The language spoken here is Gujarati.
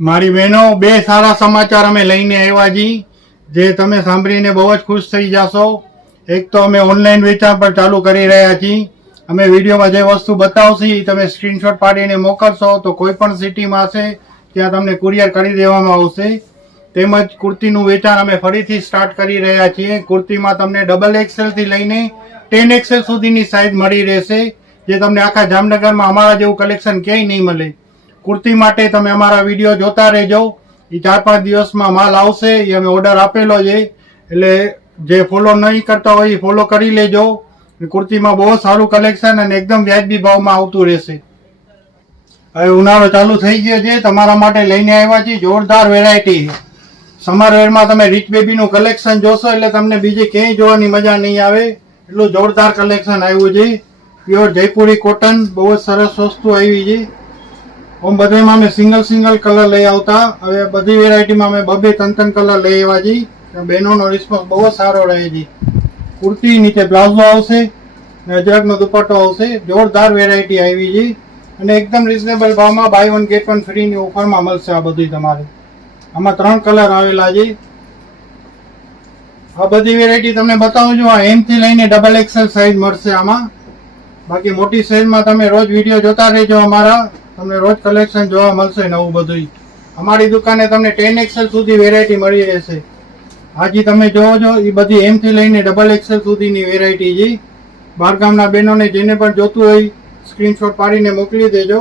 મારી બહેનો, બે સારા સમાચાર અમે લઈને આવ્યા છીએ, જે તમે સાંભળીને બહુ જ ખુશ થઈ જશો. એક તો અમે ઓનલાઈન વેચાણ પણ ચાલુ કરી રહ્યા છીએ. અમે વિડીયોમાં જે વસ્તુ બતાવશી એ તમે સ્ક્રીનશોટ પાડીને મોકલશો તો કોઈ પણ સિટીમાં હશે ત્યાં તમને કુરિયર કરી દેવામાં આવશે. તેમજ કુર્તીનું વેચાણ અમે ફરીથી સ્ટાર્ટ કરી રહ્યા છીએ. કુર્તીમાં તમને ડબલ એક્સેલ થી લઈને 10 એક્સેલ સુધીની સાઇઝ મળી રહેશે, જે તમને આખા જામનગરમાં અમારા જેવું કલેક્શન ક્યાંય નહીં મળે. કુર્તી માટે તમે અમારા વિડીયો જોતા રહેજો. એ 4-5 દિવસમાં માલ આવશે. એ અમે ઓર્ડર આપેલો છે, એટલે જે ફોલો નહીં કરતા હોય એ ફોલો કરી લેજો. કુર્તીમાં બહુ સારું કલેક્શન અને એકદમ વ્યાજબી ભાવમાં આવતું રહેશે. હવે ઉનાળો ચાલુ થઈ ગયો છે, તમારા માટે લઈને આવ્યા છીએ જોરદાર વેરાયટી. સમર વેરમાં તમે રીચ બેબીનું કલેક્શન જોશો એટલે તમને બીજે ક્યાંય જોવાની મજા નહીં આવે, એટલું જોરદાર કલેક્શન આવ્યું છે. પ્યોર જયપુરી કોટન, બહુ જ સરસ વસ્તુ આવી છે. આમ બધામાં અમે સિંગલ કલર લઈ આવતા, હવે બધી વેરાયટીમાં અમે 2-3 કલર લઈ આવ્યા છીએ. બહેનોનો રિસ્પોન્સ બહુ જ સારો રહે છે. કુર્તી નીચે પ્લાઝો આવશે ને અજરકનો દુપટ્ટો આવશે. જોરદાર વેરાયટી આવી છે અને એકદમ રિઝનેબલ ભાવમાં બાય 1 get 1 ફ્રીની ઓફરમાં મળશે. આ બધું તમારે આમાં 3 કલર આવેલા છે. આ બધી વેરાયટી તમને બતાવું છું. આ M થી લઈને ડબલ એક્સેલ સાઇઝ મળશે આમાં. બાકી મોટી સાઇઝમાં તમે રોજ વિડીયો જોતા રહેજો અમારા, તમને રોજ કલેક્શન જોવા મળશે નવું બધું. અમારી દુકાને તમને 10 એક્સેલ સુધી વેરાયટી મળી રહેશે. હાજી તમે જોવો છો એ બધી M થી લઈને ડબલ એક્સેલ સુધીની વેરાયટી છે. બહારગામના બહેનોને જેને પણ જોતું હોય સ્ક્રીનશોટ પાડીને મોકલી દેજો.